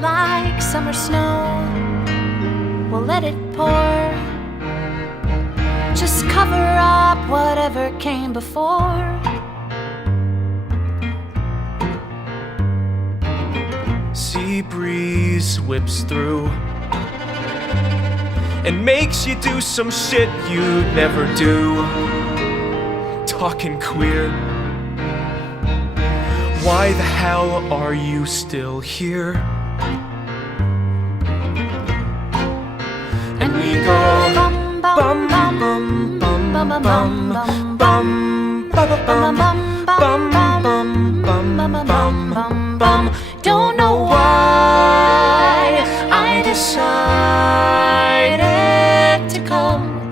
like summer snow. We'll let it pour. Just cover up whatever came before. Sea breeze whips through and makes you do some shit you'd never do. Talking queer. Why the hell are you still here? And we go bum bum bum bum bum bum bum bum bum bum bum bum bum bum. Don't know why I decided to come.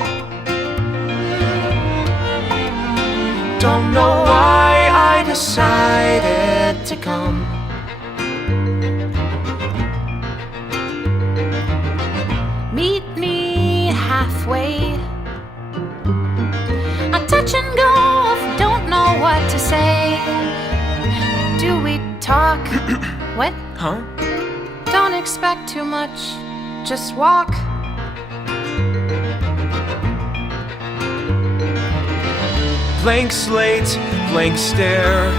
Don't know why I decided to come. Meet me halfway. I touch and go off, don't know what to say. Do we talk? What? Huh? Don't expect too much, just walk. Blank slate, blank stare.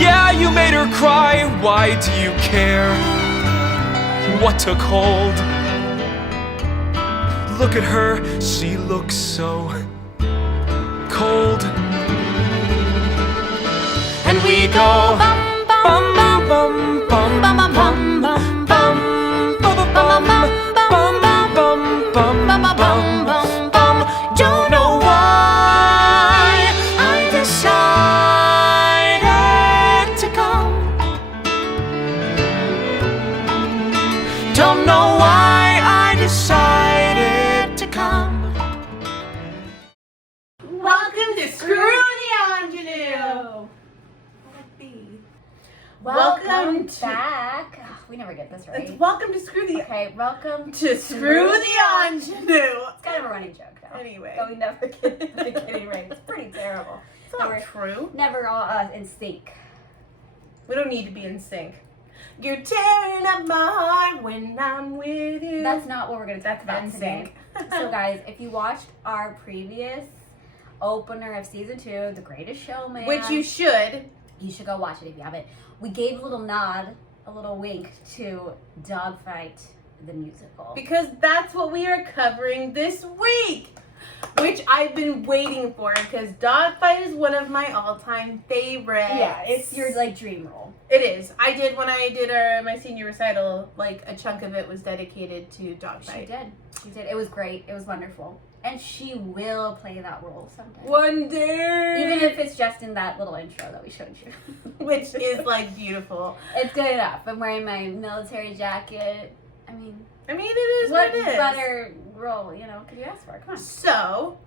Yeah, you made her cry, why do you care? What took hold? Look at her, she looks so cold. And we go bum bum bum bum bum bum bum bum bum bum bum bum bum bum bum. Don't know why I decided to come. Don't know why I decided to come. Welcome to Screw the Ingenue. Welcome back. Ugh, we never get this right. Welcome to Screw the Okay, welcome to Screw the Ingenue. It's kind of a running joke now. Anyway. But we never get the beginning right. It's pretty terrible. It's not true. Never all in sync. We don't need to be in sync. You're tearing up my heart when I'm with you. That's not what we're going to talk about That's today. So guys, if you watched our previous opener of season 2, The Greatest Showman, Which you should go watch it if you haven't. We gave a little nod, a little wink to Dogfight, the musical. because that's what we are covering this week. Which I've been waiting for because Dogfight is one of my all-time favorites. Yeah, it's your like dream role. It is. I did when I did my senior recital. Like a chunk of it was dedicated to Dogfight. She did. She did. It was great. It was wonderful. And she will play that role someday. One day, Even if it's just in that little intro that we showed you. which is like beautiful. It's good enough. I'm wearing my military jacket. I mean, I mean, it is what it is. better role, could you ask for? Come on. So,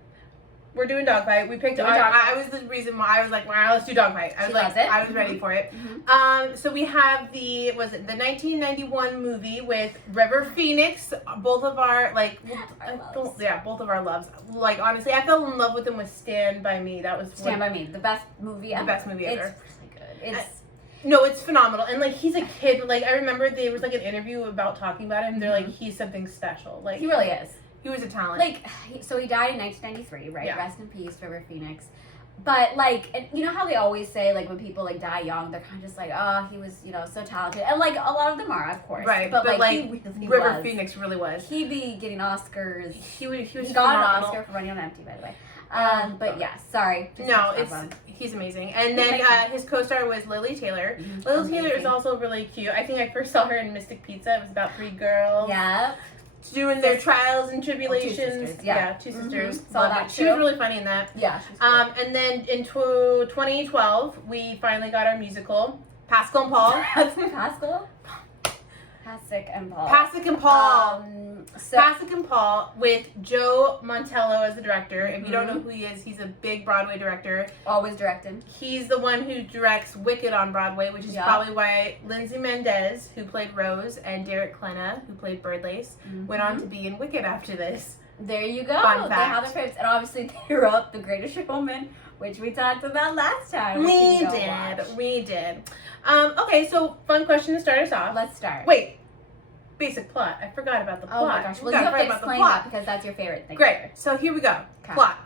we're doing Dogfight. We picked. Doing Dogfight. I was the reason why I was like, wow, let's do Dogfight. I was She like, loves it. I was ready for it. Mhm. So we have the 1991 movie with River Phoenix. Both of our loves. both of our loves. Like honestly, I fell in love with them with Stand by Me. That was Stand by Me, the best movie ever. The best movie ever. It's really good. It's No, it's phenomenal. And like he's a kid, but like I remember there was like an interview about talking about him. They're like, he's something special. Like he really is. he was a talent. So he died in 1993, right? Yeah. Rest in peace, River Phoenix. But like, and you know how they always say like when people like die young, they're kind of just like, oh, he was so talented, and like a lot of them are, of course, right, But like he really River was. Phoenix really was. He'd be getting Oscars. He was He got an phenomenal. Oscar for Running on Empty, by the way. But yeah, sorry. Just No, had to talk about him. he's amazing. And then his co-star was Lily Taylor. Lily Taylor is also really cute. I think I first saw her in Mystic Pizza. It was about 3 girls Yeah. doing their trials and tribulations. sisters, yeah. Two sisters. Saw Loved that it. She was too. really funny in that. Yeah. She's great. And then in 2012, we finally got our musical, Pascal and Paul. Pascal? Pasek and Paul. Pasek and Paul. So Pasek and Paul with Joe Montello as the director. If you don't know who he is, he's a big Broadway director. always directing. He's the one who directs Wicked on Broadway, which is probably why Lindsay Mendez, who played Rose, and Derek Klena, who played Birdlace, went on to be in Wicked after this. There you go. Fun They have fact. their favorites. And obviously they wrote The Greatest Showman, which we talked about last time. which you can go watch. We did. Okay, so fun question to start us off. Let's start. Wait, basic plot. I forgot about the plot. Oh my gosh. Well, We you gotta have to forget about the explain plot. that because that's your favorite thing. Great. So here we go. Okay. Plot.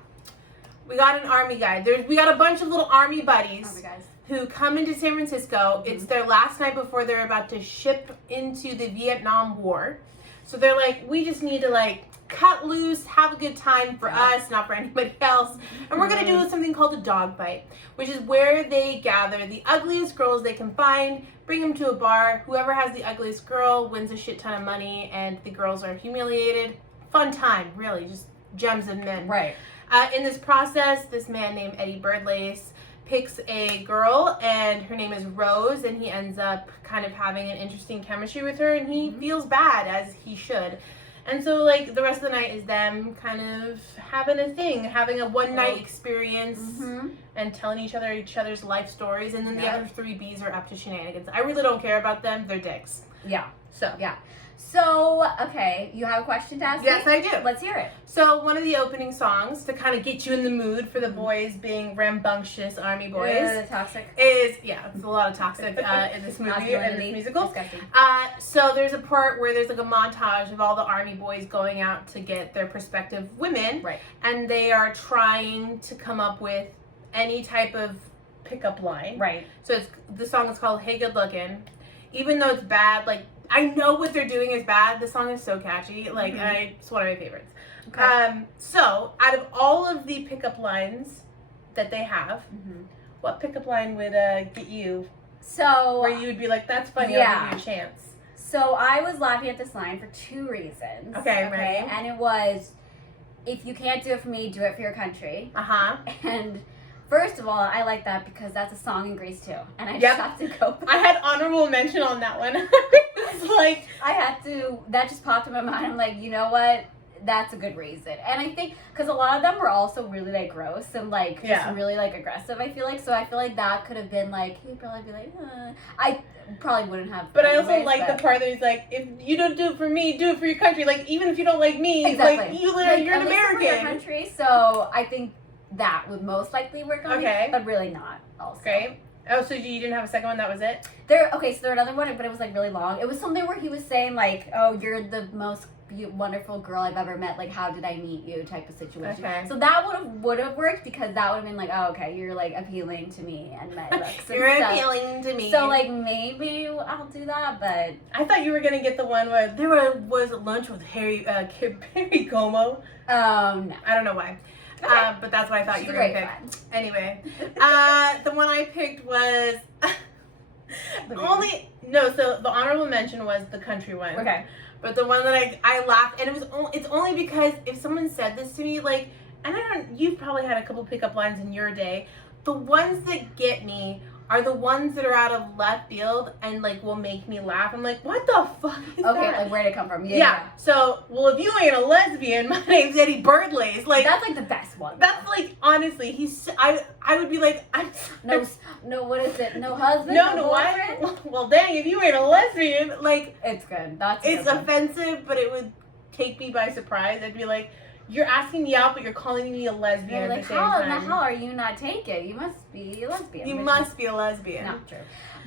We got an army guy. We got a bunch of little army buddies Oh my guys. who come into San Francisco. Mm-hmm. It's their last night before they're about to ship into the Vietnam War. So they're like, we just need to like cut loose, have a good time for us, not for anybody else. And we're gonna do something called a dogfight, which is where they gather the ugliest girls they can find, bring them to a bar. Whoever has the ugliest girl wins a shit ton of money, and the girls are humiliated. Fun time, really, just gems of men. Right. In this process, this man named Eddie Birdlace picks a girl, and her name is Rose, and he ends up kind of having an interesting chemistry with her, and he feels bad, as he should. And so, like, the rest of the night is them kind of having a thing, having a one-night experience, and telling each other's life stories, and then the other three Bs are up to shenanigans. I really don't care about them. They're dicks. Yeah. So. Yeah. So, okay, you have a question to ask Yes, me? I do. Let's hear it. So one of the opening songs to kind of get you in the mood for the boys being rambunctious army boys Toxic. is, it's a lot of toxic in this movie, in Masculinity. this musical. Disgusting. So there's a part where there's like a montage of all the army boys going out to get their prospective women. Right. And they are trying to come up with any type of pickup line. Right. So the song is called Hey Good Lookin'. Even though it's bad, like, I know what they're doing is bad. The song is so catchy. Like, it's one of my favorites. Okay. So, out of all of the pickup lines that they have, what pickup line would get you So, where you would be like, that's funny, Yeah. I'll give you a chance? so I was laughing at this line for two reasons. Okay, ready? And it was, if you can't do it for me, do it for your country. Uh-huh. And first of all, I like that because that's a song in Greece too. And I just Yep. have to go. I had honorable mention on that one. It's like, That just popped in my mind. I'm like, you know what? That's a good reason. And I think, because a lot of them were also really, like, gross and, like, just really, like, aggressive, I feel like. So I feel like that could have been, like, he'd probably be like, I probably wouldn't have. but I also anyways, like but- the part that he's like, if you don't do it for me, do it for your country. Like, even if you don't like me, Exactly. like, you're an at least it's for your American. country, so I think that would most likely work on Okay. me, but really not, also. Great. Oh, so you didn't have a second one? That was it? Okay, so there another one, but it was, like, really long. It was something where he was saying, like, oh, you're the most wonderful girl I've ever met, like, how did I meet you type of situation. Okay. So that would have worked because that would have been like, oh, okay, you're, like, appealing to me and my looks and You're stuff. appealing to me. So, like, maybe I'll do that, but I thought you were gonna get the one where there was lunch with Harry Como. no. I don't know why, Okay. but that's what I thought She's you a were gonna great pick. friend. Anyway, the one I picked was So the honorable mention was the country one. Okay. But the one that I laughed, and it's only because if someone said this to me, like, and you've probably had a couple pickup lines in your day. The ones that get me are the ones that are out of left field and, like, will make me laugh. I'm like, what the fuck is Okay, that? like, where'd it come from? Yeah. So, well, if you ain't a lesbian, my name's Eddie Birdlace. Like, That's, like, the best one. that's like, honestly, I would be like, No, what is it? No husband? no, boyfriend? why? Well, dang, if you ain't a lesbian, like, It's good. That's a it's good one. offensive, but it would take me by surprise. I'd be like, you're asking me out, but you're calling me a lesbian You're at like, the same how time. the hell are you not taken? You must be a lesbian. You which must is be a lesbian. not true.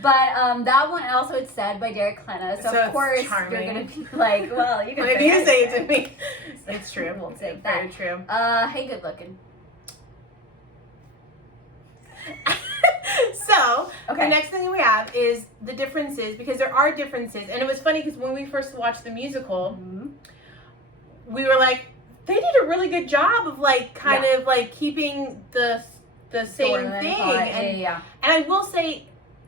But that one also it's said by Derek Klena, so So of it's course charming. you're gonna be like, well, you can If you say it to anything. me, it's true. We'll take Very that. true. Hey, good looking. So, Okay. the next thing we have is the differences, because there are differences. And it was funny because when we first watched the musical, we were like, they did a really good job of, like, kind of, like, keeping the same Storyline thing. plot, yeah. And I will say,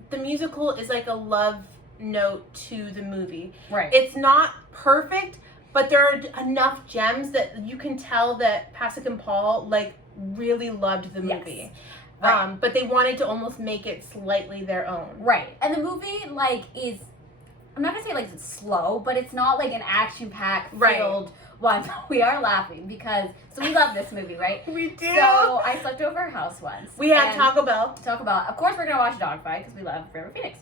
the musical is like a love note to the movie. Right. It's not perfect, but there are enough gems that you can tell that Pasek and Paul, like, really loved the Yes. movie. Right. But they wanted to almost make it slightly their own. Right. And the movie, like, is, I'm not gonna say, like, it's slow, but it's not, like, an action-packed Right. filled one. We are laughing because, so we love this movie, right? We do. So I slept over her house once. We had and Taco Bell. talk about, of course we're gonna watch Dogfight because we love River Phoenix.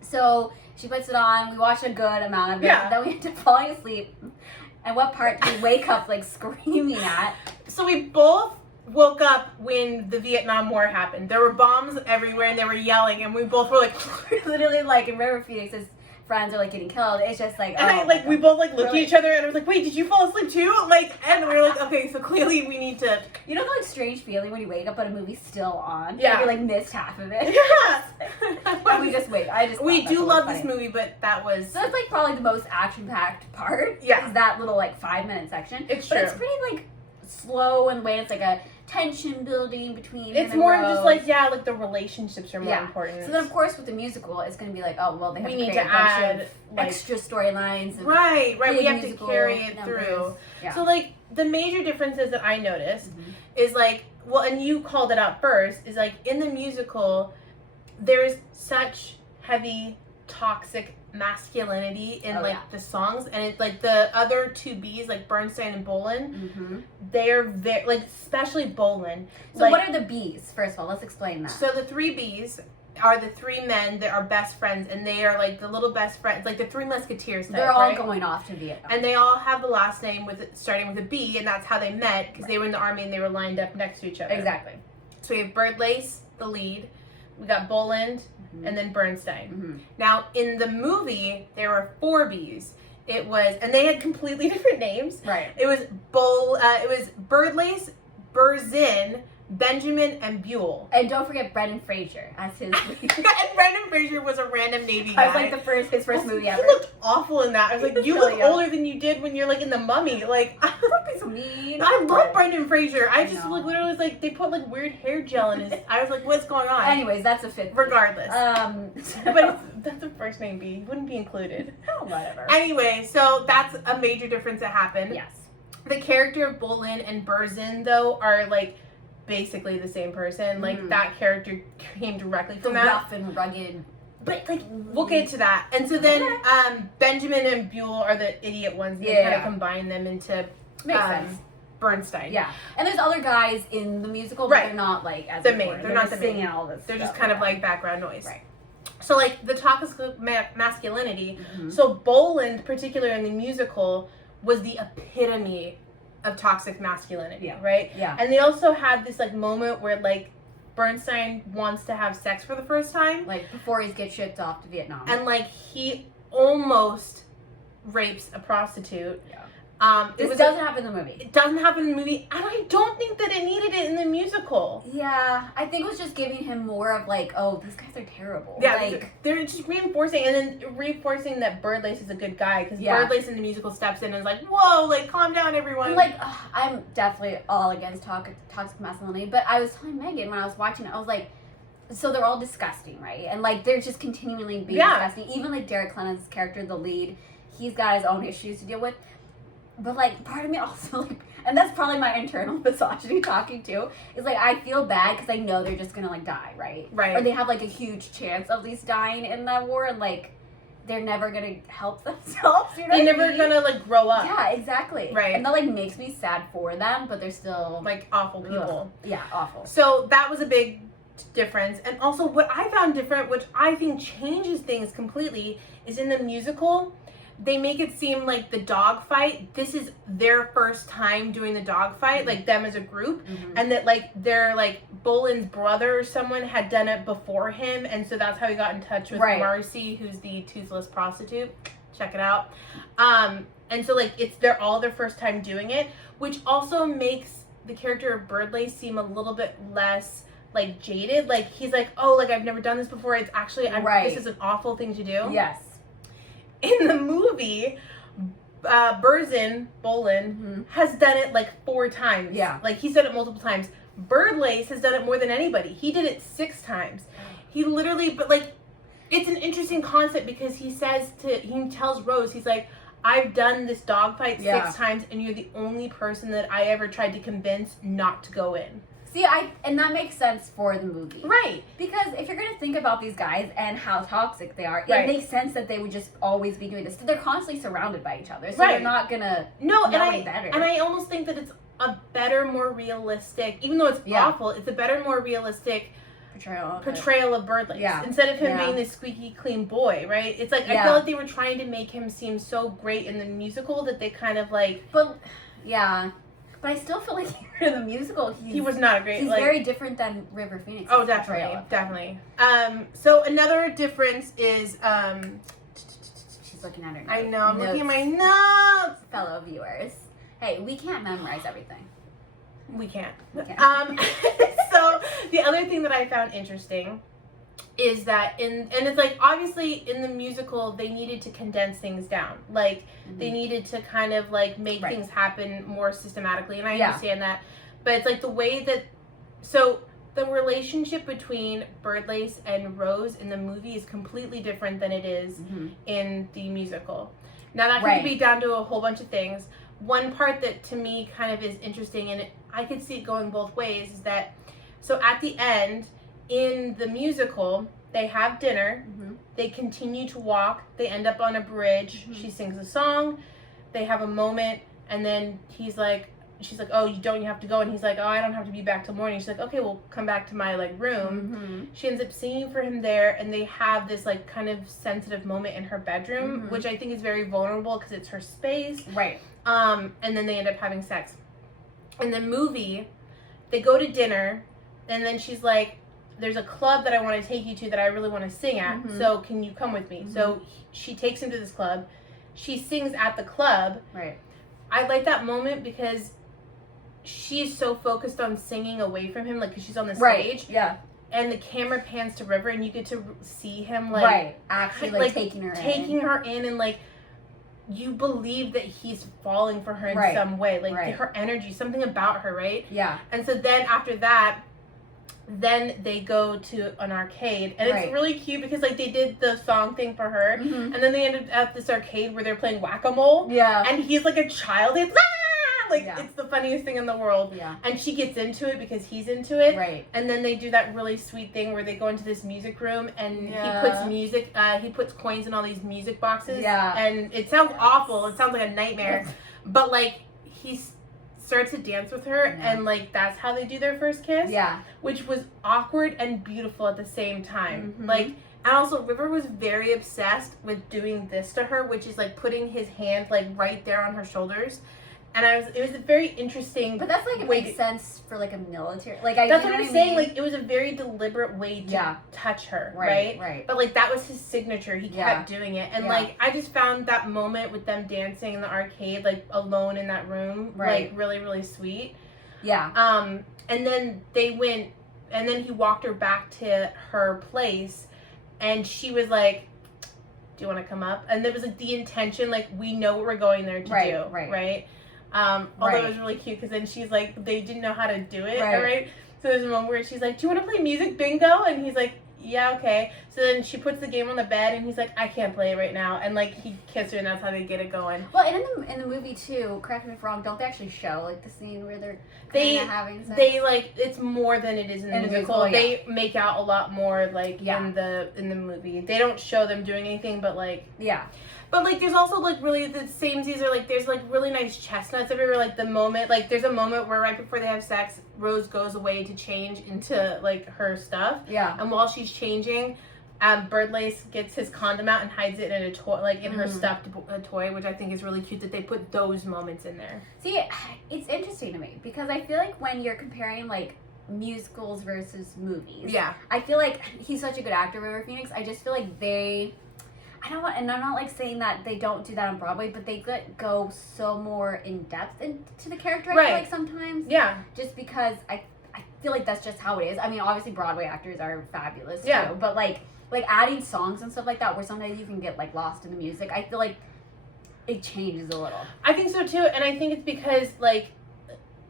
So she puts it on, we watched a good amount of it, Yeah. then we end up falling asleep. And what part did we wake up like screaming at? So we both woke up when the Vietnam War happened. There were bombs everywhere and they were yelling and we both were like Literally like in River Phoenix's friends are like getting killed. It's just like and we both like looked at each other and I was like, wait, did you fall asleep too? Like, and we were like, okay, so clearly we need to. You know the like strange feeling when you wake up but a movie's still on? Yeah. Like, you like missed half of it. Yeah. And we just wait. We do love this movie. movie, but that was. So that's like probably the most action-packed part. Yeah. Is that little like 5-minute section. It's but true. It's pretty like slow in the way it's like a tension building between. It's him more and just Rose. like like the relationships are more important. So then of course with the musical it's going to be like, oh well, they have We to need create to a bunch add, of like- extra storylines. And Right. big We have to musical carry it numbers. through. Yeah. So like the major differences that I noticed Mhm. is like, well, and you called it out first, is like in the musical, there's such heavy toxic masculinity in Oh, like yeah. the songs, and it's like the other two B's, like Bernstein and Bolin, Mhm. they're very like, especially Bolin. So like, what are the B's? First of all, let's explain that. So the three B's are the three men that are best friends, and they are like the little best friends, like the Three Musketeers type, They're all right? going off to Vietnam. And they all have the last name starting with a B, and that's how they met, because they were in the army and they were lined up next to each other. Exactly. So we have Birdlace, the lead. We got Boland, Mhm. and then Bernstein. Mhm. Now in the movie, there were four B's. It was, and they had completely different names. Right. It was it was Birdlace, Burzin, Benjamin, and Buell. And don't forget Brendan Fraser as his lead. And Brendan Fraser was a random Navy guy. That was like his first movie ever. He looked awful in that. I was like, you Really look young. older than you did when you're like in The Mummy. Like, Don't be so mean. I love Brendan Fraser. I just know. like literally was like, they put like weird hair gel in his. I was like, what's going on? Anyways, that's a fit. Regardless. But That's the first name B. He wouldn't be included. whatever. Anyway, so that's a major difference that happened. Yes. The character of Bolin and Burzin, though, are like basically the same person. Like Mhm. that character came directly The from that. rough and rugged. But like we'll get to that. And so then Benjamin and Buell are the idiot ones. And they kind Yeah. of combine them into Makes sense. Bernstein. Yeah. And there's other guys in the musical, but Right. they're not like as The important. main. They're not just the main. singing all this. They're stuff, just kind of yeah. like background noise. Right. So like the toxic masculinity. Mhm. So Boland, particularly in the musical, was the epitome of toxic masculinity, Yeah. right? Yeah. And they also had this like moment where like Bernstein wants to have sex for the first time, Like before he gets shipped off to Vietnam. and like he almost rapes a prostitute. Yeah. It doesn't happen in the movie. It doesn't happen in the movie, and I don't think that it needed it in the musical. Yeah, I think it was just giving him more of like, oh, these guys are terrible. Yeah, like they're just reinforcing, and then reinforcing that Birdlace is a good guy, because Yeah. Birdlace in the musical steps in and is like, whoa, like, calm down, everyone. I'm like, ugh, I'm definitely all against toxic masculinity, but I was telling Megan when I was watching it, I was like, so they're all disgusting, right? And like they're just continually being Yeah. disgusting. Even like Derek Clennan's character, the lead, he's got his own issues to deal with. But like part of me also like, and that's probably my internal misogyny talking too, is like I feel bad because I know they're just gonna like die, right? Right. Or they have like a huge chance of at least dying in that war, and like they're never gonna help themselves. You know they're what I never mean? gonna, like, grow up. Yeah, exactly. Right. And that like makes me sad for them, but they're still Like, awful people. yeah, awful. So that was a big difference. And also what I found different, which I think changes things completely, is in the musical, they make it seem like the dogfight, this is their first time doing the dogfight, like them as a group, Mhm. and that like their like Boland's brother or someone had done it before him, and so that's how he got in touch with Right. Marcy, who's the toothless prostitute. Check it out. And so like they're all their first time doing it, which also makes the character of Birdlace seem a little bit less like jaded. Like he's like, oh, like I've never done this before. It's actually Right. this is an awful thing to do. Yes. In the movie, Boland Mhm. has done it like 4 times. Yeah. Like he's done it multiple times. Birdlace has done it more than anybody. He did it 6 times. He literally, but like, it's an interesting concept because he tells Rose, he's like, I've done this dogfight 6 times, and you're the only person that I ever tried to convince not to go in. See, and that makes sense for the movie. Right. Because if you're going to think about these guys and how toxic they are, Right. it makes sense that they would just always be doing this. They're constantly surrounded by each other, so Right. they're not going to No, know any better. and I almost think that it's a better, more realistic, even though it's Yeah. awful, it's a better, more realistic portrayal of Birdlace. Yeah. Instead of him Yeah. being this squeaky clean boy, right? It's like, I feel like they were trying to make him seem so great in the musical that they kind of like... But, yeah. But I still feel like in the musical, he was not a great... He's like, very different than River Phoenix. Oh, definitely. So another difference is... She's looking at her notes. I know, I'm looking at my notes! Fellow viewers. Hey, we can't memorize everything. We can't. We can't. So the other thing that I found interesting is that and it's like, obviously in the musical they needed to condense things down. Like they needed to kind of like make things happen more systematically, and I understand that. But it's like the way that, so the relationship between Birdlace and Rose in the movie is completely different than it is in the musical. Now that could be down to a whole bunch of things. One part that to me kind of is interesting, and I could see it going both ways, is that, so at the end, in the musical, they have dinner, they continue to walk, they end up on a bridge, she sings a song, they have a moment, and then she's like, oh, you have to go, and he's like, oh, I don't have to be back till morning. She's like, okay, we'll come back to my like room. She ends up singing for him there, and they have this like kind of sensitive moment in her bedroom, which I think is very vulnerable because it's her space. Right. And then they end up having sex. In the movie, they go to dinner, and then she's like, there's a club that I want to take you to that I really want to sing at, so can you come with me? So she takes him to this club. She sings at the club. Right. I like that moment because she's so focused on singing away from him, like, because she's on the stage. Yeah. And the camera pans to River, and you get to see him, like... Actually, like taking her in. And, like, you believe that he's falling for her in some way. Like, her energy, something about her, right? Yeah. And so then, after that, then they go to an arcade. And it's really cute because, like, they did the song thing for her. And then they ended at this arcade where they're playing whack-a-mole. Yeah. And he's, like, a child. It's... Like, it's the funniest thing in the world. Yeah. And she gets into it because he's into it. Right. And then they do that really sweet thing where they go into this music room and he puts music, he puts coins in all these music boxes. Yeah. And it sounds awful. It sounds like a nightmare. But, like, he starts to dance with her and, like, that's how they do their first kiss. Yeah. Which was awkward and beautiful at the same time. Like, and also River was very obsessed with doing this to her, which is, like, putting his hand, like, right there on her shoulders. And it was a very interesting. But that's like, it makes sense for like a military, like, that's what I'm saying. Like, it was a very deliberate way to touch her, right? Right. But like, that was his signature. He kept doing it, and like, I just found that moment with them dancing in the arcade, like alone in that room, like really, really sweet. Yeah. And then they went, and then he walked her back to her place, and she was like, "Do you want to come up?" And there was like the intention, like, we know what we're going there to do, right? Although it was really cute because then she's like, they didn't know how to do it, right? So there's a moment where she's like, do you want to play music bingo? And he's like, yeah, okay. So then she puts the game on the bed and he's like, I can't play it right now. And like, he kissed her and that's how they get it going. Well, and in the movie too, correct me if I'm wrong, don't they actually show like the scene where they're having sex? They like, it's more than it is in the musical. They make out a lot more like in the movie. They don't show them doing anything, but like But, like, there's also, like, really the same scenes are, like, there's, like, really nice chestnuts everywhere. Like, the moment, like, there's a moment where right before they have sex, Rose goes away to change into, like, her stuff. Yeah. And while she's changing, Birdlace gets his condom out and hides it in a toy, like, in her stuffed toy, which I think is really cute that they put those moments in there. See, it's interesting to me because I feel like when you're comparing, like, musicals versus movies. Yeah. I feel like he's such a good actor, River Phoenix. I just feel like and I'm not like saying that they don't do that on Broadway, but they go so more in depth into the character. I feel like sometimes, just because I feel like that's just how it is. I mean, obviously Broadway actors are fabulous too, but like adding songs and stuff like that, where sometimes you can get like lost in the music. I feel like it changes a little. I think so too, and I think it's because like.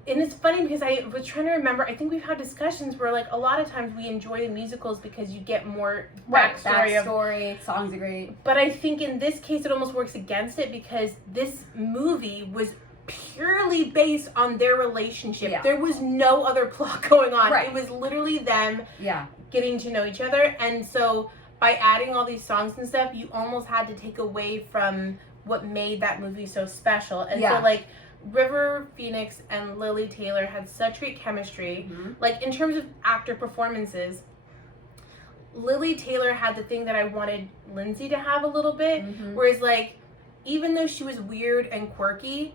And it's funny because I was trying to remember, I think we've had discussions where, like, a lot of times we enjoy the musicals because you get more backstory. Songs are great. But I think in this case, it almost works against it because this movie was purely based on their relationship. Yeah. There was no other plot going on. Right. It was literally them getting to know each other. And so by adding all these songs and stuff, you almost had to take away from what made that movie so special. And so, like, River Phoenix and Lily Taylor had such great chemistry. Like, in terms of actor performances, Lily Taylor had the thing that I wanted Lindsay to have a little bit, whereas like, even though she was weird and quirky,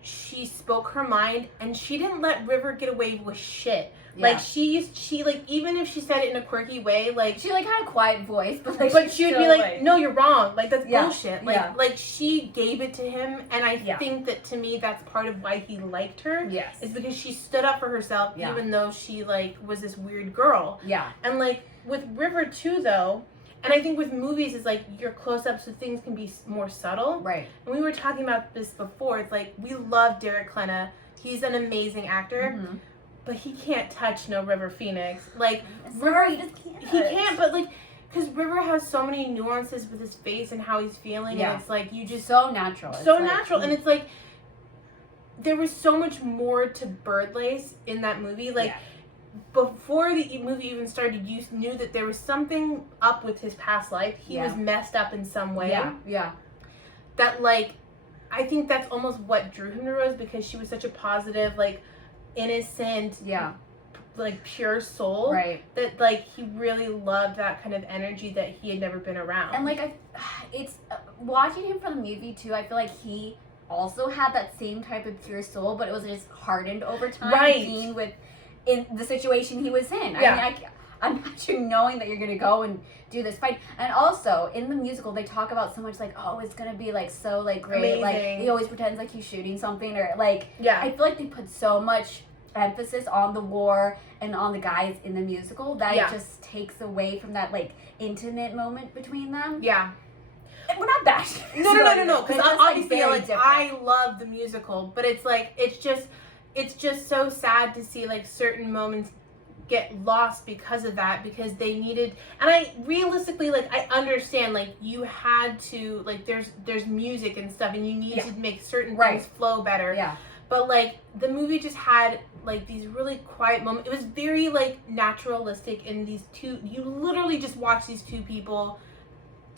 she spoke her mind and she didn't let River get away with shit. Yeah. Like she like, even if she said it in a quirky way, like she like had a quiet voice, but like she would be like, no, you're wrong. Like that's bullshit. Like like she gave it to him, and I think that to me that's part of why he liked her. Yes, is because she stood up for herself, even though she like was this weird girl. Yeah, and like with River too, though. And I think with movies, it's like your close-ups so things can be more subtle. Right. And we were talking about this before. It's like we love Derek Klena. He's an amazing actor, but he can't touch no River Phoenix. Like River, he just can't. He can't. But like, because River has so many nuances with his face and how he's feeling, and it's like you just so natural. So natural, and it's like there was so much more to Birdlace in that movie. Like. Before the movie even started, you knew that there was something up with his past life. He was messed up in some way. Yeah. That, like, I think that's almost what drew him to Rose, because she was such a positive, like, innocent, like, pure soul. Right. That, like, he really loved that kind of energy that he had never been around. And, like, it's watching him from the movie, too, I feel like he also had that same type of pure soul, but it was just hardened over time. Being with... in the situation he was in. I mean, I'm imagine knowing that you're going to go and do this fight. And also, in the musical, they talk about so much, like, oh, it's going to be, like, so, like, great. Amazing. Like, he always pretends like he's shooting something. Or, like, I feel like they put so much emphasis on the war and on the guys in the musical that it just takes away from that, like, intimate moment between them. Yeah. We're not bashing. No. Because obviously, like, I love the musical. But it's, like, it's just so sad to see like certain moments get lost because of that, because they needed, and I realistically, like, I understand, like, you had to, like, there's music and stuff, and you need to make certain things flow better. Yeah. But like the movie just had like these really quiet moments. It was very like naturalistic in these two. You literally just watch these two people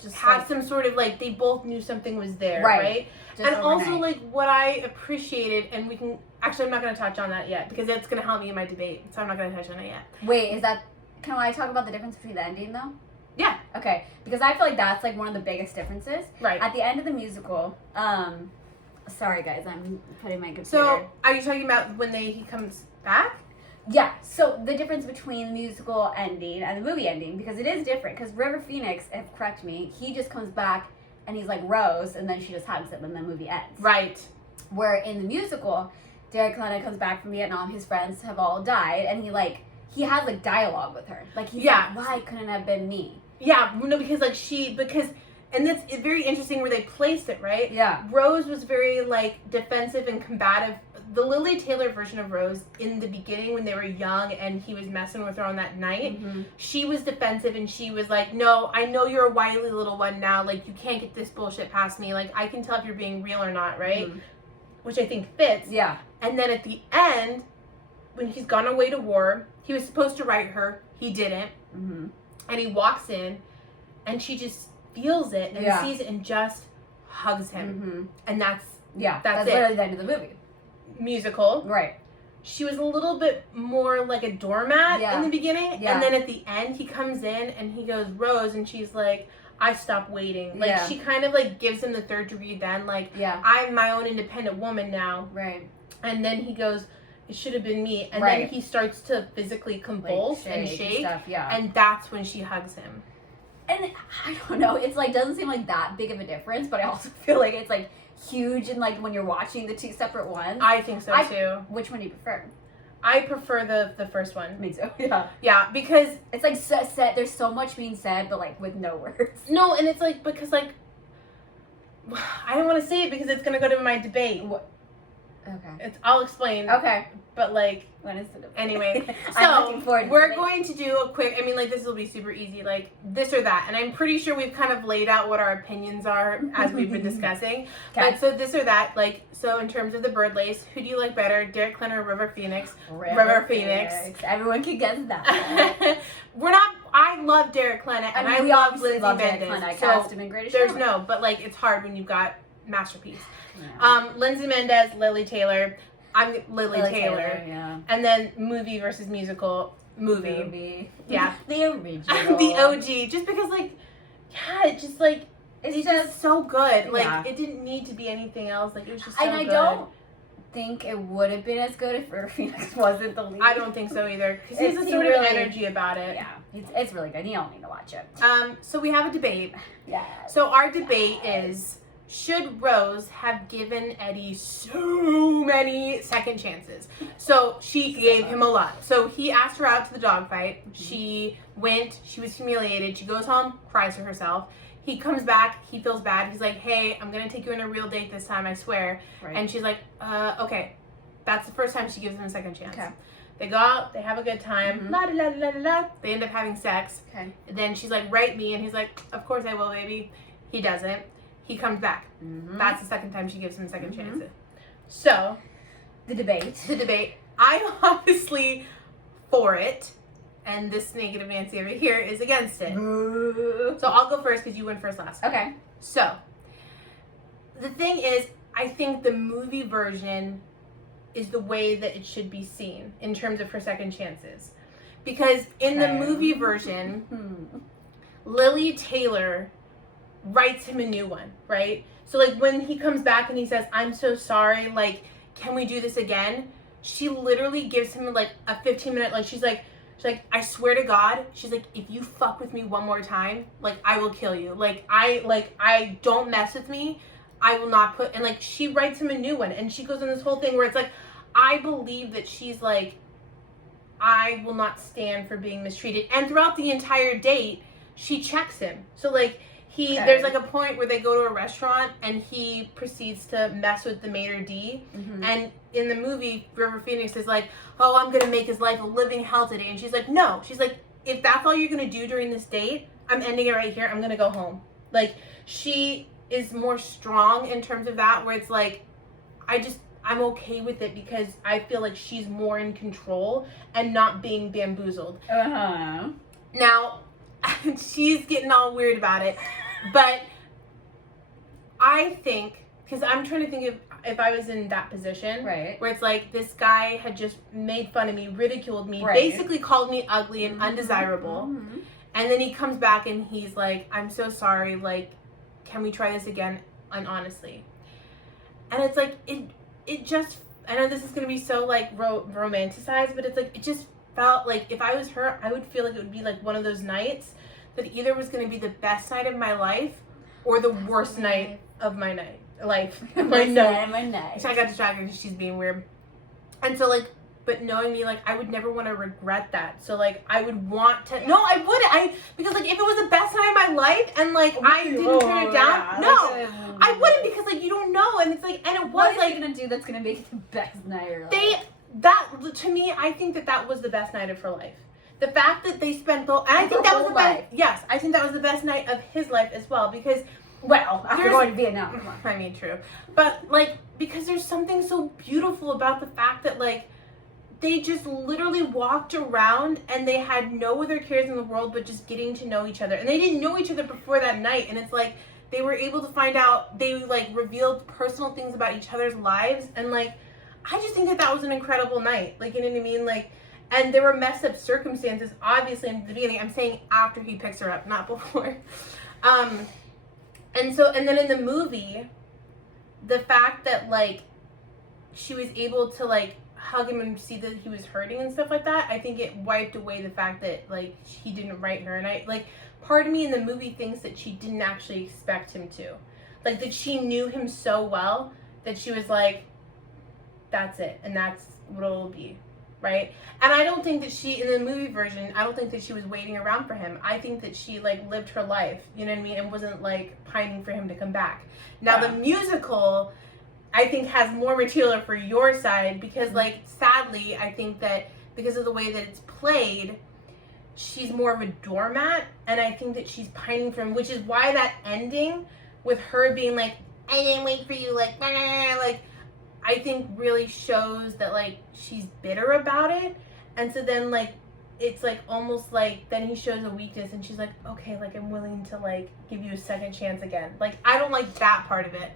just have some sort of like, they both knew something was there, right? And overnight. Also like what I appreciated, and we can actually, I'm not going to touch on that yet because that's going to help me in my debate, so I'm not going to touch on it yet. Wait, can I talk about the difference between the ending though? Yeah. Okay, because I feel like that's like one of the biggest differences. Right. At the end of the musical, sorry guys, I'm putting my computer. So are you talking about when he comes back? Yeah, so the difference between the musical ending and the movie ending, because it is different, because River Phoenix, if correct me, he just comes back and he's like Rose, and then she just hugs him and the movie ends. Right. Where in the musical, Derek Klena comes back from Vietnam, his friends have all died, and he has like dialogue with her. Like he's like, why couldn't it have been me? Yeah, no, because like and that's very interesting where they placed it, right? Yeah. Rose was very like defensive and combative. The Lily Taylor version of Rose in the beginning when they were young and he was messing with her on that night, she was defensive and she was like, no, I know you're a wily little one now. Like, you can't get this bullshit past me. Like, I can tell if you're being real or not, right? Which I think fits. Yeah. And then at the end, when he's gone away to war, he was supposed to write her. He didn't. And he walks in and she just feels it and sees it and just hugs him. And that's literally the end of the movie. Musical. Right. She was a little bit more like a doormat in the beginning. Yeah. And then at the end, he comes in and he goes, Rose, and she's like, I stopped waiting. Like, she kind of like gives him the third degree then. Like, I'm my own independent woman now. Right. And then he goes, it should have been me. And then he starts to physically convulse and shake. And, and that's when she hugs him. And I don't know, it's like, doesn't seem like that big of a difference, but I also feel like it's like huge and like when you're watching the two separate ones. I think so too. Which one do you prefer? I prefer the first one. Me too. Yeah. Yeah, because it's like said, there's so much being said, but like with no words. No, and it's like, because like, I don't want to say it because it's going to go to my debate. What? Okay. I'll explain. Okay. But like, when is the debate? Anyway, so we're going to do a quick, I mean, like, this will be super easy, like this or that. And I'm pretty sure we've kind of laid out what our opinions are as we've been discussing. Okay. But so this or that, like, so in terms of the Birdlace, who do you like better, Derek Klena or River Phoenix? River Phoenix. Everyone can guess that. I love Derek Klena, and I love Lindsay Mendez. I cast him in Greatest Showman. There's no, but like, it's hard when you've got masterpiece. Yeah. Lindsay Mendez, Lily Taylor. I'm Lily Taylor. Yeah. And then movie versus musical. movie. Yeah. The original. The OG. Just because, like, yeah, it just, like, it's just so good. Like, Yeah. it didn't need to be anything else. Like, it was just so and I good. don't think it would have been as good if River Phoenix wasn't the lead. I don't think so either. Because he has a He sort really- of energy about it. Yeah, it's really good. You don't need to watch it. So we have a debate. Yeah. So our debate is, should Rose have given Eddie so many second chances? So she gave him a lot. So he asked her out to the dogfight. She went. She was humiliated. She goes home, cries to herself. He comes back. He feels bad. He's like, hey, I'm going to take you on a real date this time, I swear. Right. And she's like, okay. That's the first time she gives him a second chance. Okay. They go out. They have a good time. Mhm. La da la la la la. They end up having sex. Okay. Then she's like, write me. And he's like, of course I will, baby. He doesn't. He comes back. Mhm. That's the second time she gives him a second Mhm. chance. So, The debate. the debate. I'm obviously for it. And this negative Nancy over here is against it. So I'll go first because you went first last time. Okay. So, the thing is, I think the movie version is the way that it should be seen in terms of her second chances. Because in the Okay. movie version, Hmm. Lily Taylor writes him a new one, right? So, like, when he comes back and he says, I'm so sorry, like, can we do this again? She literally gives him, like, a 15-minute, like, she's like, I swear to God, she's like, if you fuck with me one more time, like, I will kill you. I don't mess with me. I will not put, and, like, she writes him a new one. And she goes on this whole thing where it's like, I believe that she's like, I will not stand for being mistreated. And throughout the entire date, she checks him. So, like, there's, like, a point where they go to a restaurant and he proceeds to mess with the maitre d'. Mhm. And in the movie, River Phoenix is like, oh, I'm going to make his life a living hell today. And she's like, no. She's like, if that's all you're going to do during this date, I'm ending it right here. I'm going to go home. Like, she is more strong in terms of that, where it's like, I'm okay with it because I feel like she's more in control and not being bamboozled. Uh-huh. Now, she's getting all weird about it, but I think, because I'm trying to think of if I was in that position, Right. where it's like, this guy had just made fun of me, ridiculed me, Right. basically called me ugly and undesirable, Mhm. and then he comes back and he's like, I'm so sorry, like, can we try this again, and honestly? And it's like, it just, I know this is going to be so, like, romanticized, but it's like, it just felt like, if I was her, I would feel like it would be like one of those nights that either was going to be the best night of my life or the worst night of my life. My night. My night. So I got distracted because she's being weird. And so, like, but knowing me, like, I would never want to regret that. So, like, I would want to, no, I wouldn't. Because, like, if it was the best night of my life and, like, I didn't turn it down, no, I wouldn't, because, like, you don't know. And it's like, and it was What is like, he gonna do that's gonna make it the best night of your life? to me, I think that was the best night of her life. The fact that they spent and I think Her that was whole the best, life. yes, I think that was the best night of his life as well, because, Well, after There's- going to Vietnam. Come on. I mean, true. But, like, because there's something so beautiful about the fact that, like, they just literally walked around and they had no other cares in the world but just getting to know each other. And they didn't know each other before that night. And it's like, they were able to find out, they, like, revealed personal things about each other's lives. And, like, I just think that was an incredible night. Like, you know what I mean? Like, and there were messed up circumstances, obviously, in the beginning. I'm saying after he picks her up, not before. And then in the movie, the fact that, like, she was able to, like, hug him and see that he was hurting and stuff like that, I think it wiped away the fact that, like, he didn't write her. And I, like, part of me in the movie thinks that she didn't actually expect him to. Like, that she knew him so well that she was like, that's it, and that's what it'll be, right? And I don't think that she, in the movie version, I don't think that she was waiting around for him. I think that she, like, lived her life, you know what I mean, and wasn't, like, pining for him to come back. Now, Yeah. the musical, I think, has more material for your side because, like, sadly, I think that because of the way that it's played, she's more of a doormat, and I think that she's pining for him, which is why that ending with her being like, I didn't wait for you, like, I think really shows that, like, she's bitter about it. And so then, like, it's, like, almost like then he shows a weakness and she's like, okay, like, I'm willing to, like, give you a second chance again. Like, I don't like that part of it.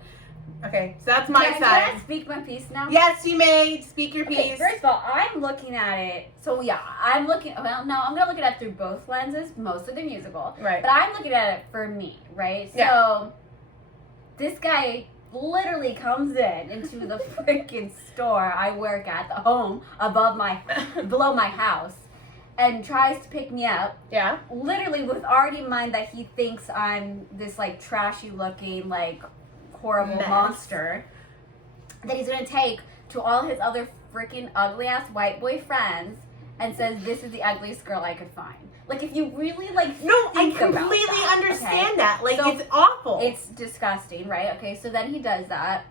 Okay, so that's my Can side. I speak my piece now? Yes, you may speak your Okay, piece. first of all, I'm looking at it. So yeah, I'm looking. Well, no, I'm gonna look at it through both lenses, mostly the musical. Right. But I'm looking at it for me, right? Yeah. So this guy literally comes into the freaking store I work at, the home below my house, and tries to pick me up. Yeah. Literally with already in mind that he thinks I'm this like trashy looking like horrible Mess. monster that he's gonna take to all his other freaking ugly ass white boy friends and says this is the ugliest girl I could find. Like if you really like No, I think about completely that, understand okay? that. Like, So, it's awful. It's disgusting, right? Okay, so then he does that.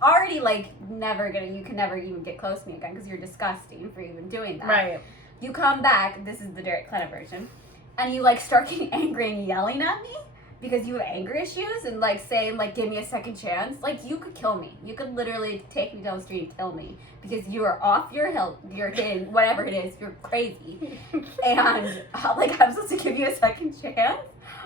Already like you can never even get close to me again because you're disgusting for even doing that. right. You come back, this is the Derek Klena version, and you like start getting angry and yelling at me because you have anger issues and like saying like give me a second chance. Like you could kill me. You could literally take me down the street and kill me because you are off your hill, you're in whatever it is, you're crazy. And like I'm supposed to give you a second chance?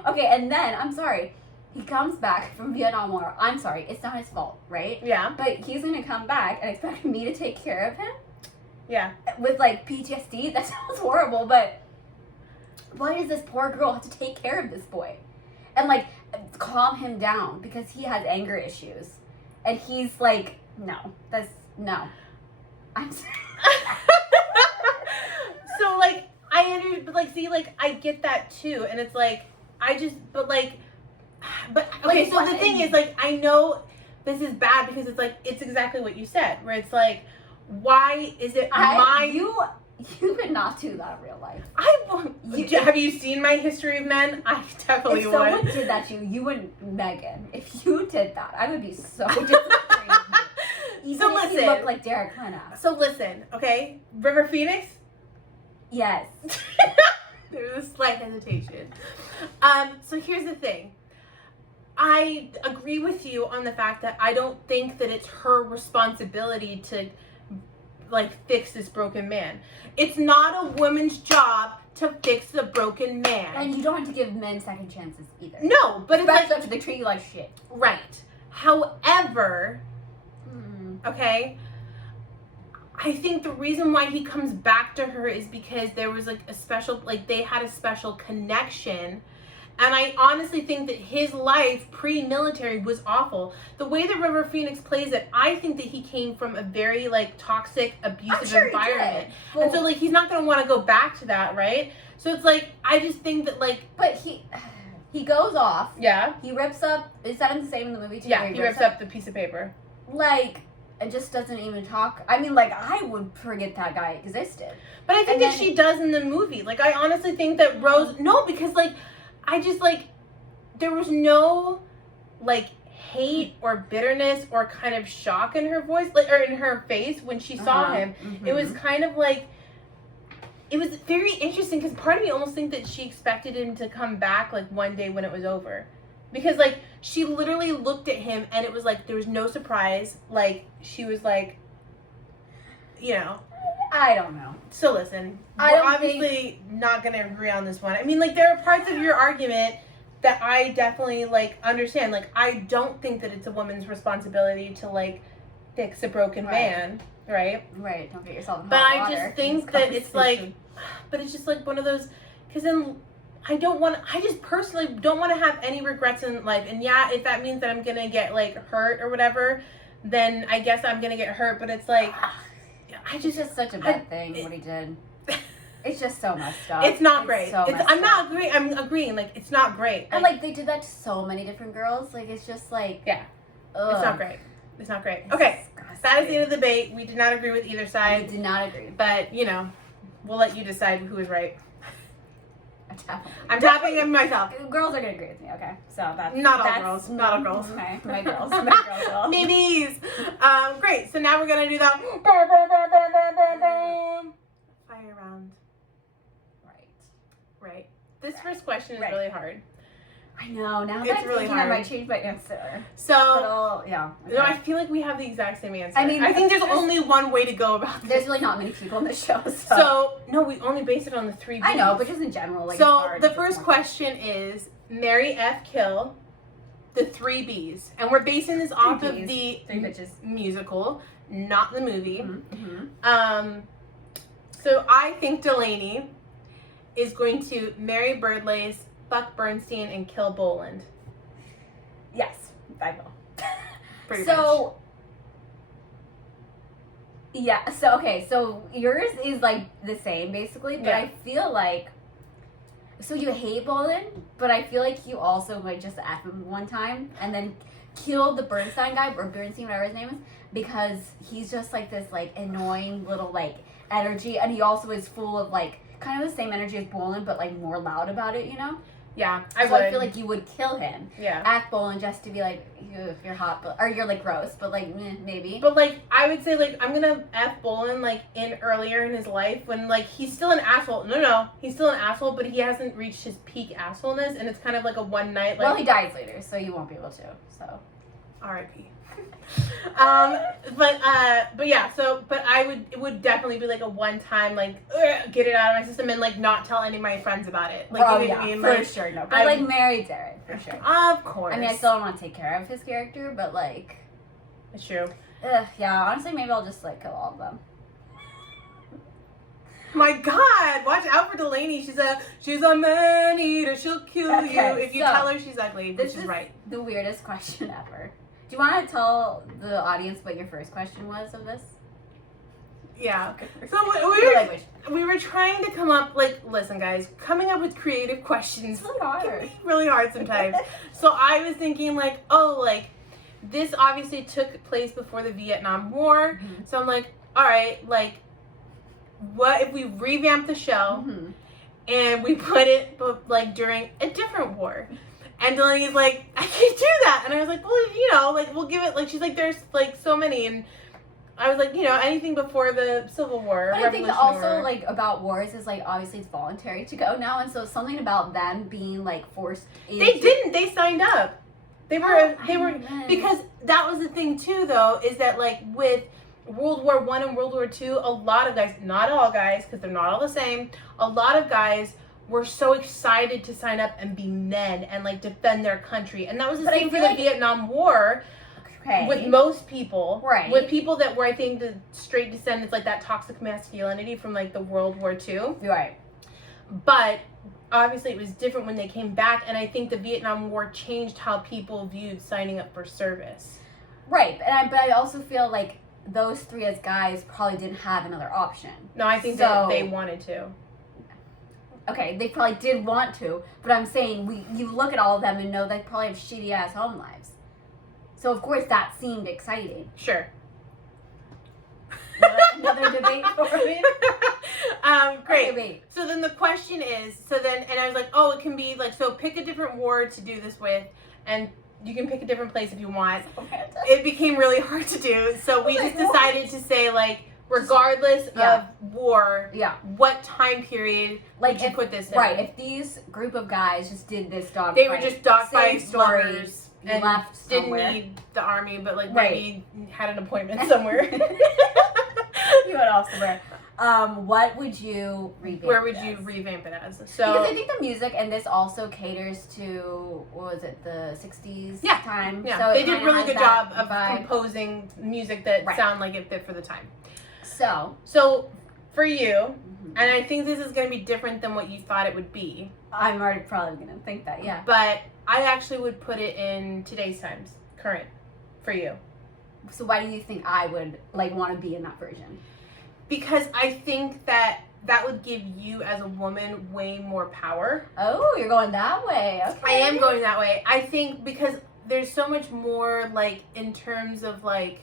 Okay, and then I'm sorry. He comes back from Vietnam War. I'm sorry, it's not his fault, right? Yeah. But he's gonna come back and expect me to take care of him? Yeah. With like PTSD, that sounds horrible, but why does this poor girl have to take care of this boy and like calm him down because he has anger issues and he's like no, I'm sorry. So like but like see like I get that too, and it's like but okay. So the thing is like I know this is bad because it's like it's exactly what you said, where it's like why is it you could not do that in real life. Have you seen my history of men? I definitely If would. someone did that to you, you wouldn't, Megan. If you did that, I would be so disappointed. Even So if you listen. look like Derek Klena. So listen, okay, River Phoenix. Yes. There's a slight hesitation. So here's the thing. I agree with you on the fact that I don't think that it's her responsibility to like fix this broken man. It's not a woman's job to fix the broken man. And you don't have to give men second chances either. No, but it's Especially like after they treat you like shit. right. However, okay, I think the reason why he comes back to her is because there was like they had a special connection. And I honestly think that his life pre-military was awful. The way that River Phoenix plays it, I think that he came from a very like toxic, abusive environment. Well, and so like he's not going to want to go back to that, right? So it's like I just think that like but he goes off. yeah. He rips up. Is that the same in the movie too? Yeah, where he rips up the piece of paper. Like and just doesn't even talk. I mean, like I would forget that guy existed. But I think And that she does in the movie. Like I honestly think that Rose because like I just like there was no like hate or bitterness or kind of shock in her voice or in her face when she saw him. Mm-hmm. It was kind of like it was very interesting because part of me almost think that she expected him to come back like one day when it was over, because like she literally looked at him and it was like there was no surprise. Like she was like, you know. I don't know. So listen, I we're don't obviously not going to agree on this one. I mean, like, there are parts of your argument that I definitely, like, understand. Like, I don't think that it's a woman's responsibility to, like, fix a broken man, right? Right, don't get yourself in But hot I water just think in this that it's, like, conversation. but it's just, like, one of those, because then I just personally don't want to have any regrets in life. And yeah, if that means that I'm going to get, like, hurt or whatever, then I guess I'm going to get hurt. But it's, like... It's just such a bad thing what he did. It's just so messed up. It's not great. So I'm agreeing. Like it's not great. And like they did that to so many different girls. Like it's just like yeah, ugh. it's not great. It's not great. Okay, that is the end of the debate. We did not agree with either I side, did not agree. but you know, we'll let you decide who is right. I'm Definitely. tapping on myself. Girls are gonna agree with me. Okay, so that's Not all that's, girls. Not all girls. Okay, my girls. My girls will. Babies. Great. So now we're gonna do the fire round. Right. This first question is Right. really hard. I know. Now It's that I'm really thinking, hard. I might change my answer. So. But yeah. No, I feel like we have the exact same answer. I mean, I think there's there's- only one way to go about this. There's really not many people in the show, So, no, we only base it on the 3 Bs. I know, but just in general, like. So, it's hard. the It's first more- question is, marry F, kill, the 3 Bs, and we're basing this off of the 3 bitches musical, not the movie. Mm-hmm. So I think Delaney is going to marry Birdlace, fuck Bernstein, and kill Boland. Yes, I will. Pretty much. So yeah, so okay, so yours is like the same basically, but Yeah. I feel like, so you hate Boland, but I feel like you also might just F him one time and then kill the Bernstein guy, or Bernstein, whatever his name is, because he's just like this like annoying little like energy, and he also is full of like kind of the same energy as Boland, but like more loud about it, you know? Yeah, I feel like you would kill him. Yeah. Act Boland just to be like, you're hot, but, or you're like gross, but like maybe. But like I would say like I'm gonna F Boland like in earlier in his life when like he's still an asshole. No, he's still an asshole, but he hasn't reached his peak assholeness, and it's kind of like a one night like. Well, he dies later, so you won't be able to. So. R.I.P. But yeah, so but it would definitely be like a one time like get it out of my system and like not tell any of my friends about it. Like Oh you know yeah, what I mean? for Like, sure, no. But like marry Derek, for sure. Of course. I mean, I still don't want to take care of his character, but like, It's true. yeah. Honestly, maybe I'll just like kill all of them. My God, watch out for Delaney. She's a man eater. She'll kill Okay, you if you so, tell her she's ugly. Which is right. The weirdest question ever. Do you want to tell the audience what your first question was of this? Yeah. So Your language. we were trying to come up like, listen, guys, coming up with creative questions It's really hard. can be really hard sometimes. So I was thinking like, oh, like this obviously took place before the Vietnam War. Mhm. So I'm like, all right, like, what if we revamp the show Mhm. and we put it like during a different war? And Delaney's like, I can't do that. And I was like, well, you know, like we'll give it like she's like there's like so many, and I was like, you know, anything before the Civil War. But I think Revolutionary also War. like about wars is like obviously it's voluntary to go now, and so something about them being like forced. They didn't. They signed up. They were. Oh, They were because that was the thing too, though, is that like with World War I and World War II, a lot of guys, not all guys, because they're not all the same. A lot of guys were so excited to sign up and be men and like defend their country, and that was the But I same for feel the like- Vietnam War. Okay. With most people, Right. With people that were, I think, the straight descendants, like that toxic masculinity from like the World War II. Right. But obviously, it was different when they came back, and I think the Vietnam War changed how people viewed signing up for service. Right, but I also feel like those three as guys probably didn't have another option. No, I think So- that they wanted to. Okay, they probably did want to, but I'm saying you look at all of them and know they probably have shitty ass home lives. So of course that seemed exciting. Sure. Another debate for me. Great. Okay, wait. So then the question is, and I was like, oh, it can be like, so pick a different war to do this with, and you can pick a different place if you want. It became really hard to do, so we just decided to say, like, regardless Yeah. of war, Yeah. what time period Like would you if, put this in? right, if these group of guys just did this dog They fight, were just dogfight same story, lovers you and left didn't somewhere. need the army, but like Right. maybe had an appointment somewhere. You went off somewhere. What would you revamp? Where would it you as? revamp it as? Because So I think the music and this also caters to, what was it, the 60s Yeah. time. yeah, So it they did a kinda really has good that job of vibe. composing music that Right. sound like it fit for the time. So, So for you, and I think this is going to be different than what you thought it would be, I'm already probably going to think that, yeah. but I actually would put it in today's times, current, for you. So why do you think I would, like, want to be in that version? Because I think that would give you as a woman way more power. Oh, you're going that way. Okay. I am going that way. I think because there's so much more, like, in terms of, like,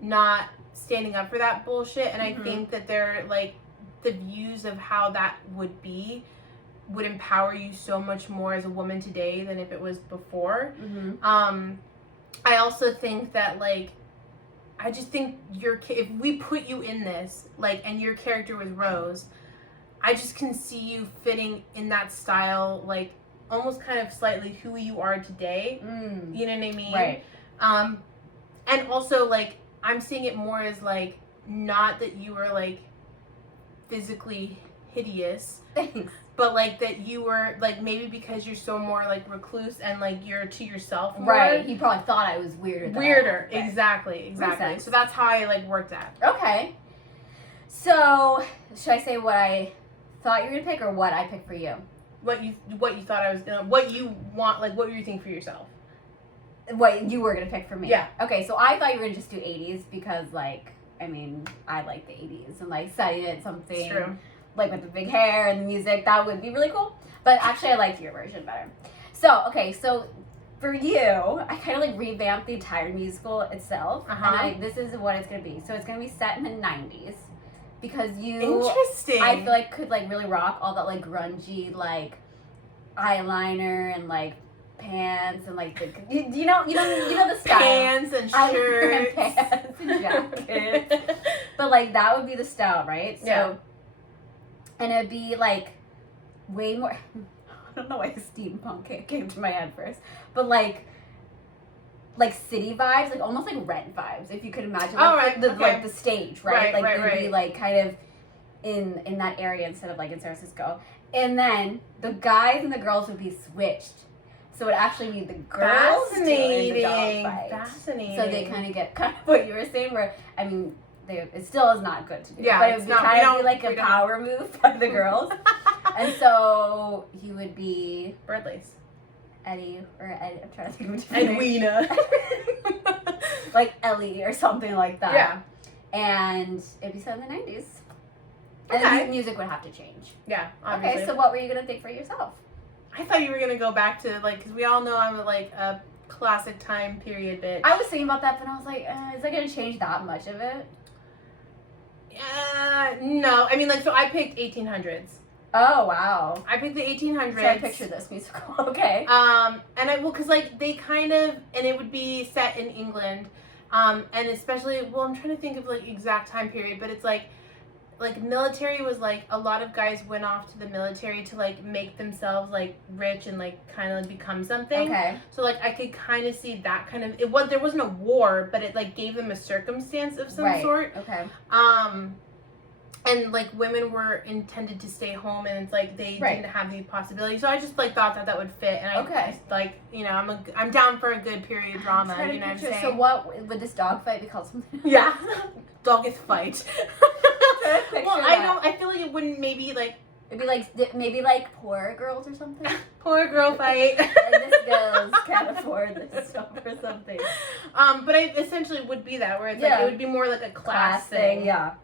not standing up for that bullshit, and Mhm. I think that they're, like, the views of how that would be would empower you so much more as a woman today than if it was before. Mm-hmm. I also think that, like, I just think if we put you in this, like, and your character was Rose, I just can see you fitting in that style, like, almost kind of slightly who you are today. Mm. You know what I mean? Right. And also, like, I'm seeing it more as, like, not that you are, like, physically hideous, Thanks. but like that you were like maybe because you're so more like recluse and like you're to yourself more. Right. He probably thought I was weirder. Weirder. Right. Exactly. So that's how I like worked at. Okay. So should I say what I thought you were gonna pick or what I picked for you? What you thought I was gonna, what you want, like what you think for yourself. What you were gonna pick for me? Yeah. Okay, so I thought you were gonna just do 80s because, like, I mean, I like the 80s and like setting it something. It's true. Like with the big hair and the music, that would be really cool. But actually, I liked your version better. So okay, so for you, I kind of like revamped the entire musical itself, and this is what it's gonna be. So it's gonna be set in the 90s because you, interesting. I feel like could like really rock all that like grungy like eyeliner and like pants and like the you know the style. Pants and shirts. Pants and jackets. But like that would be the style, right? So, yeah. And it'd be like way more. I don't know why steampunk came to my head first, but like city vibes, like almost like Rent vibes, if you could imagine. Like, like the stage, right? Like it'd be like kind of in that area instead of like in San Francisco. And then the guys and the girls would be switched. So it would actually be the girls doing the dogfight. Fascinating. So they kind of get kind of what you were saying, where I mean, it still is not good to do. Yeah, but it would kind of be like a power move by the girls. And so you would be Birdlace. Eddie or Eddie. I'm trying to think of a different Edwina. name. Like Ellie or something like that. Yeah. And it'd be set in the 90s. Okay. And the music would have to change. Yeah, obviously. Okay, so what were you going to think for yourself? I thought you were going to go back to, like, because we all know I'm, like, a classic time period bitch. I was thinking about that, but I was like, is that going to change that much of it? No. I mean, like, so I picked 1800s. Oh, wow. I picked the 1800s. So I picture this musical. Okay. Because, like, they kind of, and it would be set in England, and especially, well, I'm trying to think of, like, exact time period, but it's, like, military was like a lot of guys went off to the military to like make themselves like rich and like kind of like become something. Okay. So like I could kind of see that kind of there wasn't a war, but it like gave them a circumstance of some sort. Okay. And like women were intended to stay home, and it's like they didn't have the possibility. So I just like thought that would fit, and I just, like I'm down for a good period drama. You know what I'm saying? So what would this dogfight be called? Something? Yeah, Dogfight. Fight. Well, that. I feel like it wouldn't maybe like. It'd be like maybe like poor girls or something. Poor girl fight. Like this girls can't afford this stuff or something. But I essentially would be that where it's like it would be more like a class thing. Yeah.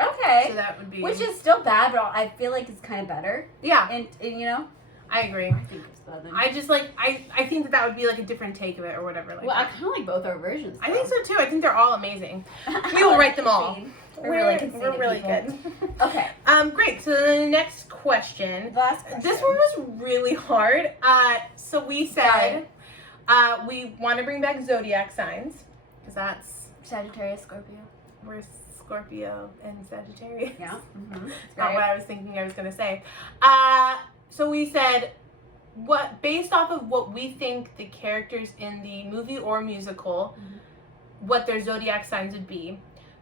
Okay. So that would be. Which is still bad, but I feel like it's kind of better. Yeah. And you know. I agree. I think it's better. I just like I think that would be like a different take of it or whatever. Like well, I kind of like both our versions. I think so too. I think they're all amazing. We will write them all. We're really good. Okay. Great. So the next question. Last question. This one was really hard. So we said we want to bring back zodiac signs because that's Sagittarius, Scorpio. we're Scorpio and Sagittarius. Yeah. Mm-hmm. It's not what I was thinking I was gonna say. So we said based off of what we think the characters in the movie or musical, what their zodiac signs would be.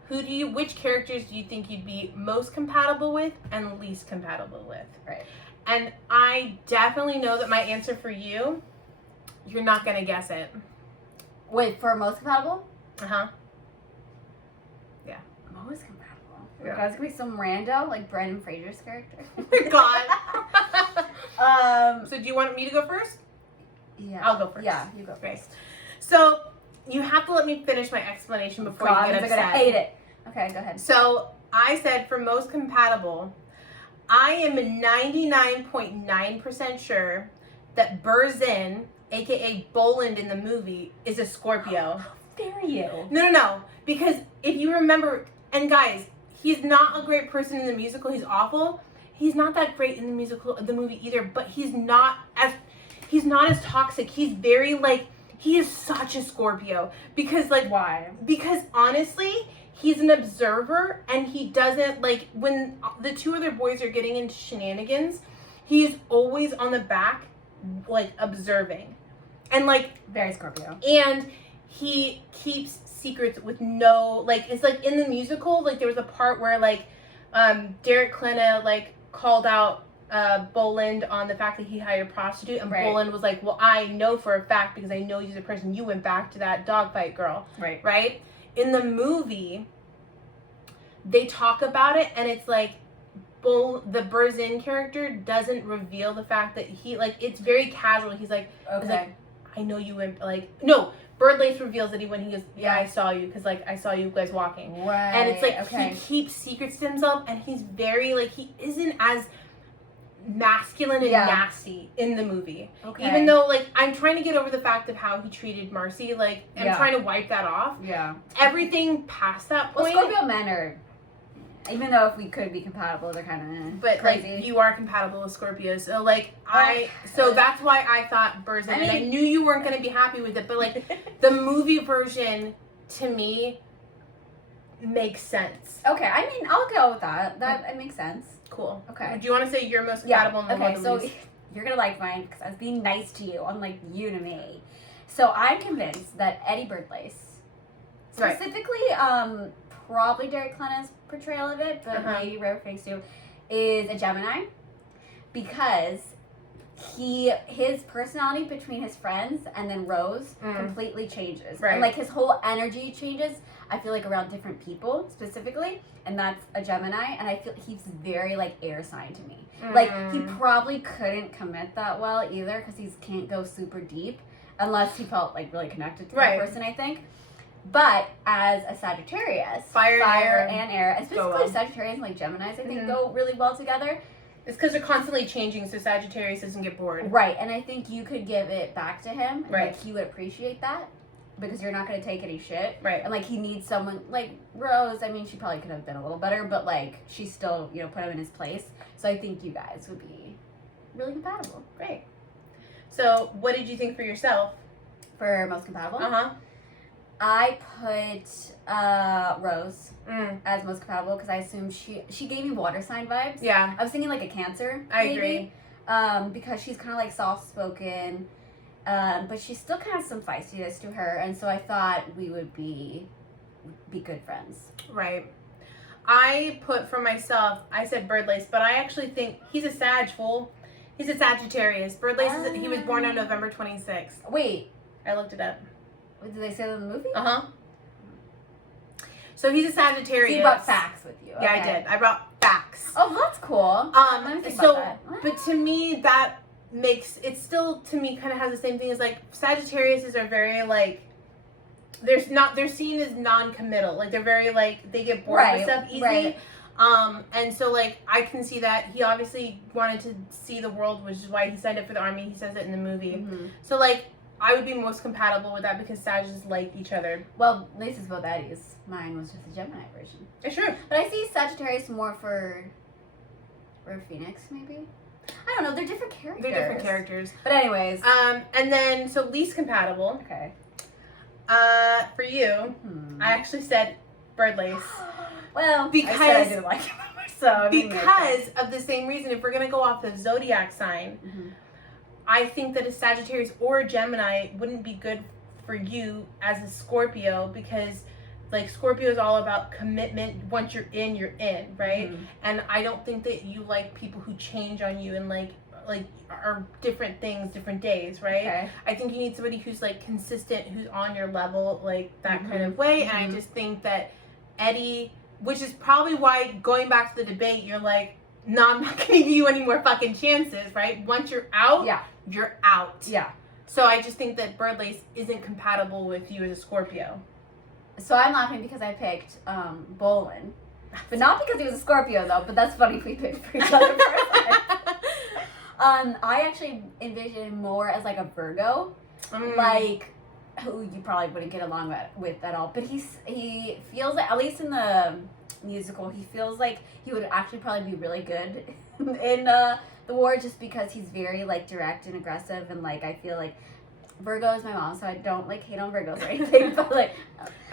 Which characters do you think you'd be most compatible with and least compatible with? Right. And I definitely know that my answer for you're not gonna guess it. Wait, for most compatible? Uh-huh. Most compatible. Yeah. God, it's gonna be some rando, like Brendan Fraser's character. Oh my god. So do you want me to go first? Yeah. I'll go first. Yeah, you go Great. first. So you have to let me finish my explanation before you get upset. I'm gonna hate it. Okay, go ahead. So I said for most compatible, I am 99.9% sure that Burzin, aka Boland in the movie, is a Scorpio. How dare you? No. Because if you remember, and guys, he's not a great person in the musical. He's awful. He's not that great in the movie either. But he's not as toxic. He's very like. He is such a Scorpio because like why? Because honestly, he's an observer and he doesn't like when the two other boys are getting into shenanigans, he's always on the back like observing. And like very Scorpio. And he keeps secrets with no like it's like in the musical like there was a part where like Derek Klena like called out Boland on the fact that he hired a prostitute, and Right. Boland was like, well, I know for a fact because I know you're the person, you went back to that Dogfight girl. Right. Right? In the movie, they talk about it, and it's like, the Burzin character doesn't reveal the fact that he, like, it's very casual. He's like, I know you went, like, no, Birdlace reveals that when he goes, yeah, I saw you, because, like, I saw you guys walking. Right. And it's like, he keeps secrets to himself, and he's very, like, he isn't as masculine and nasty in the movie. Okay. Even though, like, I'm trying to get over the fact of how he treated Marcy, like, I'm trying to wipe that off. Yeah. Everything past that point. Well, Scorpio men are, even though if we could be compatible, they're kind of but crazy. Like, you are compatible with Scorpios, so like so that's why I thought Burzin, and I knew you weren't going to be happy with it, but like the movie version to me makes sense. Okay, I mean, I'll go with that. It makes sense. Cool. Okay. Do you want to say you're most compatible? Yeah. Okay, so you're gonna like mine because I was being nice to you, unlike you to me. So I'm convinced that Eddie Birdlace, specifically, probably Derek Clenna's portrayal of it, but maybe River Phoenix too, is a Gemini, because his personality between his friends and then Rose completely changes. Right. And like his whole energy changes, I feel like, around different people specifically, and that's a Gemini, and I feel he's very like air sign to me. Like he probably couldn't commit that well either because he can't go super deep unless he felt like really connected to that person, I think. But as a Sagittarius, fire and air, and specifically Sagittarius and like Geminis, I think go really well together. It's because they're constantly changing, so Sagittarius doesn't get bored. Right, and I think you could give it back to him, and like he would appreciate that, because you're not going to take any shit. Right. And like he needs someone, like Rose, I mean, she probably could have been a little better, but like she still, you know, put him in his place. So I think you guys would be really compatible. Great. So what did you think for yourself? For most compatible? I put Rose as most compatible because I assumed she gave me water sign vibes. Yeah. I was thinking like a Cancer. I agree. Because she's kind of like soft spoken, but she still kind of has some feistiness to her, and so I thought we would be good friends. Right. I put for myself, I said Birdlace, but I actually think he's a Sag, fool. He's a Sagittarius. Birdlace he was born on November 26th. Wait. I looked it up. Did they say that in the movie? So he's a Sagittarius. So you brought facts with you. Yeah, I did. I brought facts. Oh, that's cool. But to me, that makes it still, to me, kind of has the same thing as like Sagittariuses are very like, they're seen as non-committal. Like they're very like, they get bored with stuff easy. Right. And so like I can see that he obviously wanted to see the world, which is why he signed up for the army. He says it in the movie. So like I would be most compatible with that because Sages like each other. Well, this is both Eddie's. Mine was just a Gemini version. It's true. But I see Sagittarius more for Phoenix, maybe. I don't know. They're different characters. They're different characters. But anyways. And then so least compatible. Okay. For you, I actually said Birdlace. Well, because I said I didn't like him. So because of the same reason, if we're gonna go off the zodiac sign, I think that a Sagittarius or a Gemini wouldn't be good for you as a Scorpio because, like, Scorpio is all about commitment. Once you're in, right? And I don't think that you like people who change on you and like are different things, different days, right? Okay. I think you need somebody who's like consistent, who's on your level, like that kind of way. And I just think that Eddie, which is probably why going back to the debate, you're like, no, I'm not going to give you any more fucking chances, right? Once you're out, you're out. Yeah. So I just think that Birdlace isn't compatible with you as a Scorpio. So I'm laughing because I picked Bolin. But not because he was a Scorpio, though. But that's funny if we picked for each other first. I actually envision him more as like a Virgo. Like, who you probably wouldn't get along with at all. But he feels like, at least in the musical, he feels like he would actually probably be really good in the war, just because he's very like direct and aggressive, and like I feel like Virgo is my mom, so I don't like hate on Virgos or anything, but like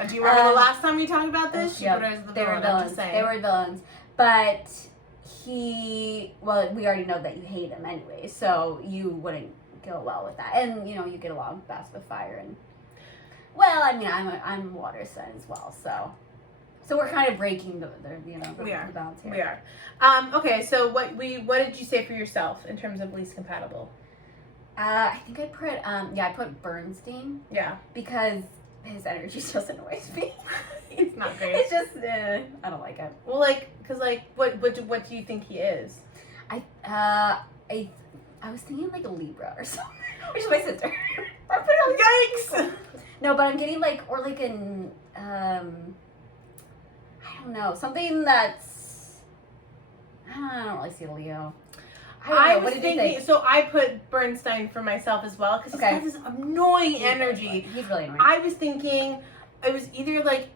do you remember the last time we talked about this? They were villains. They were villains. But we already know that you hate him anyway, so you wouldn't go well with that. And you know, you get along best with fire, and well, I mean, I'm a water sign as well, so So we're kind of breaking the We are. the balance here. We are. Okay, so what did you say for yourself in terms of least compatible? I think I put I put Bernstein Yeah. because his energy just annoys me. It's not great. It's just I don't like it. Well, because what do you think he is? I was thinking like a Libra or something, which is my sister. Yikes! No, but I'm getting like an I don't know, something that's I don't really see a Leo. I what was did you thinking, think? so I put Bernstein for myself as well because Okay. he has this annoying energy. He's really annoying. I was thinking, it was either like,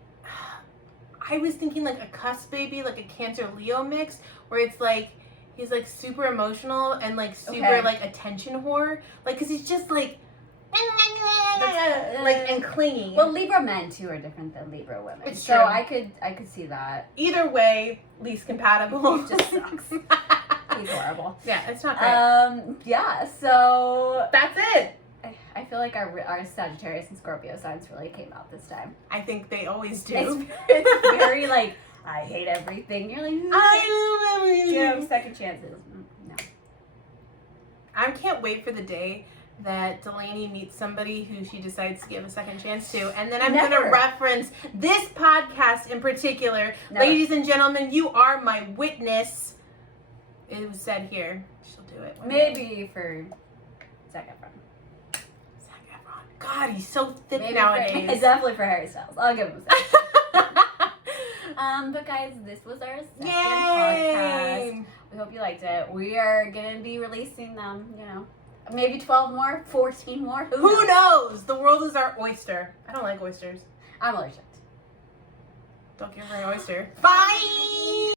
I was thinking like a cusp baby, like a Cancer Leo mix, where it's like, he's like super emotional and like super like attention whore. Like, cause he's just like and clingy. Well, Libra men too are different than Libra women. It's so true. I could see that. Either way, least compatible. He just sucks. He's horrible. Yeah, it's not great. Yeah, so That's it. I feel like our Sagittarius and Scorpio signs really came out this time. I think they always do. It's very like, I hate everything. You're like, I love you everything. know, second chances. No. I can't wait for the day that Delaney meets somebody who she decides to give a second chance to, and then I'm going to Never. reference this podcast in particular. Never. Ladies and gentlemen, you are my witness. It was said here. She'll do it. one day. Maybe for Zac Efron. Zac Efron. God, he's so thick Maybe nowadays. For, definitely for Harry Styles. I'll give him a second. But guys, this was our second podcast. Yay! We hope you liked it. We are going to be releasing them, maybe 12 more, 14 more. Who knows? The world is our oyster. I don't like oysters. I'm allergic. Don't give her an oyster. Bye!